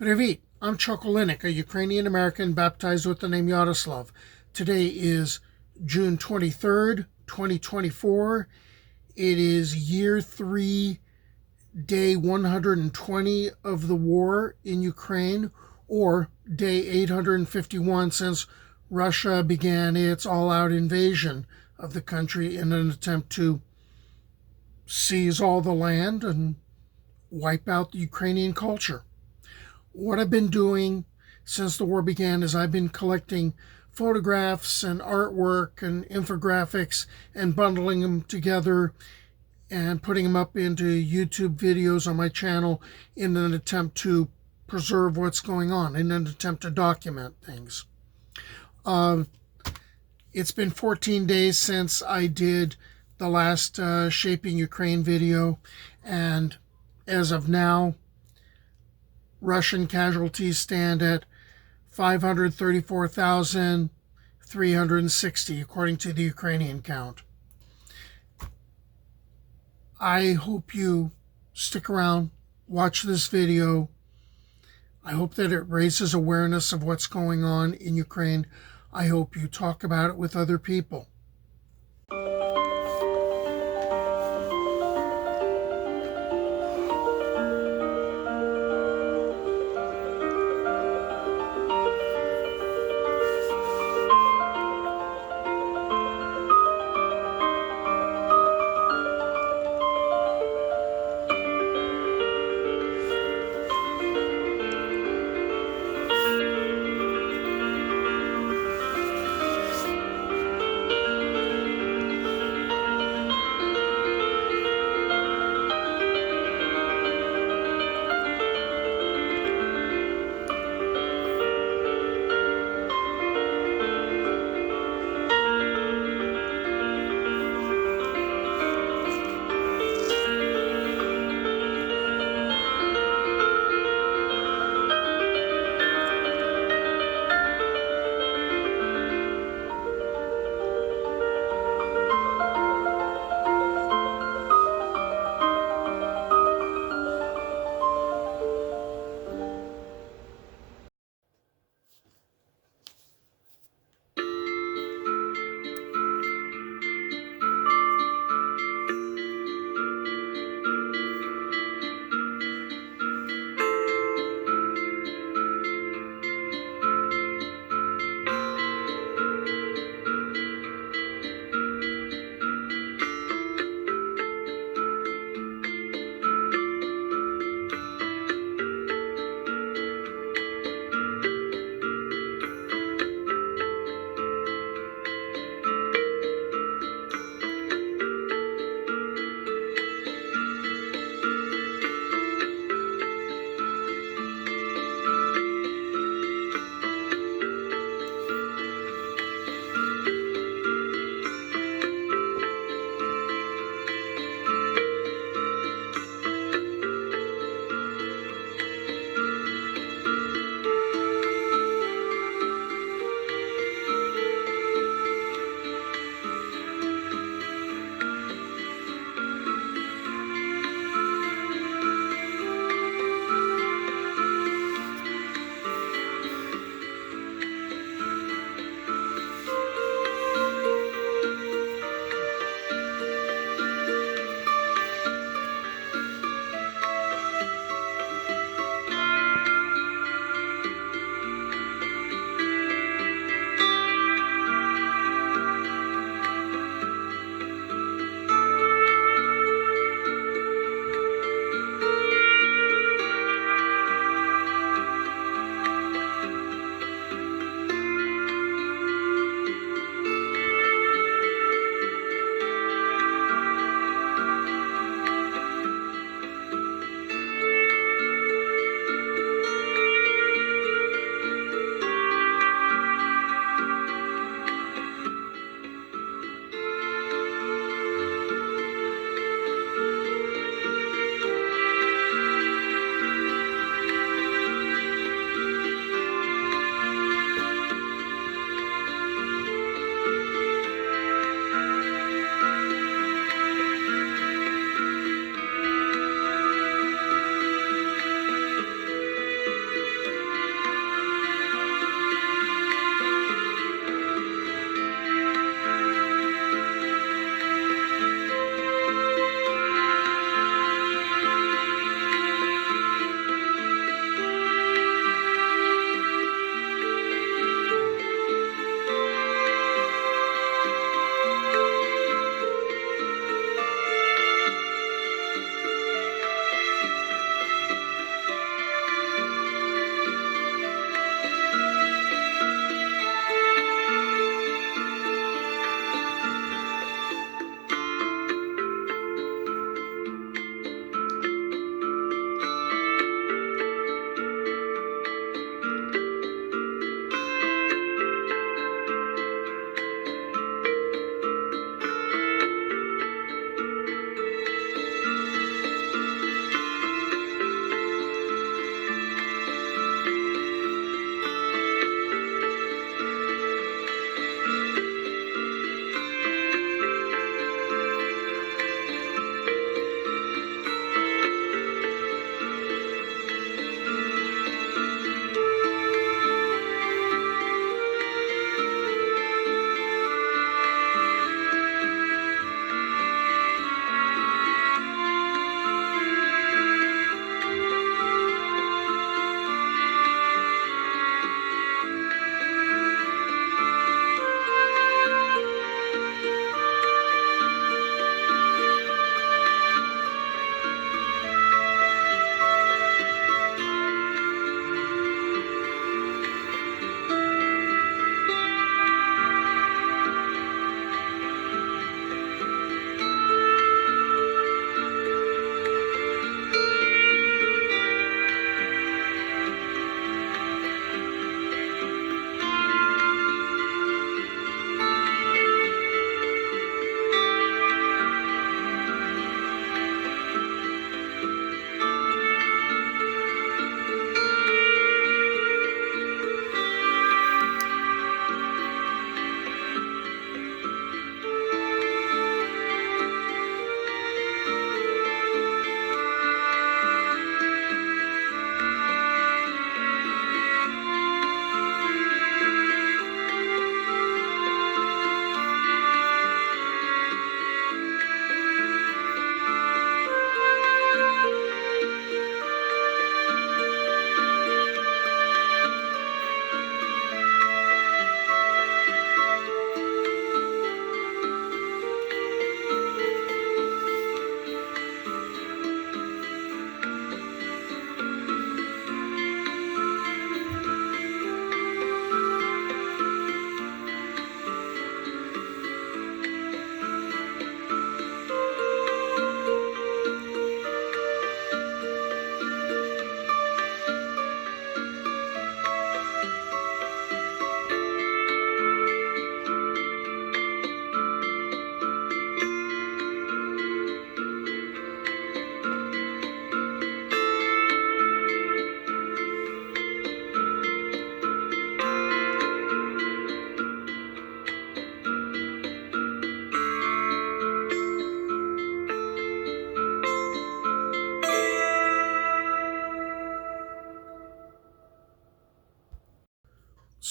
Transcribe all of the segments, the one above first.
Привет, I'm Chuck Olenek, a Ukrainian-American baptized with the name Yaroslav. Today is June 23rd, 2024. It is year 3, day 120 of the war in Ukraine, or day 851 since Russia began its all-out invasion of the country in an attempt to seize all the land and wipe out the Ukrainian culture. What I've been doing since the war began is I've been collecting photographs and artwork and infographics and bundling them together and putting them up into YouTube videos on my channel in an attempt to preserve what's going on, in an attempt to document things. It's been 14 days since I did the last Shaping Ukraine video, and as of now, Russian casualties stand at 534,360, according to the Ukrainian count. I hope you stick around, watch this video. I hope that it raises awareness of what's going on in Ukraine. I hope you talk about it with other people.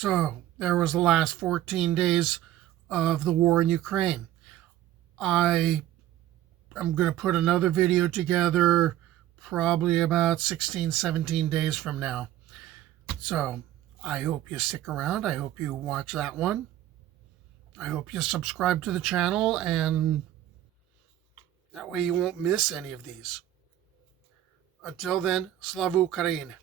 So there was the last 14 days of the war in Ukraine. I am going to put another video together probably about 16, 17 days from now. So I hope you stick around. I hope you watch that one. I hope you subscribe to the channel, and that way you won't miss any of these. Until then, Slava Ukraini.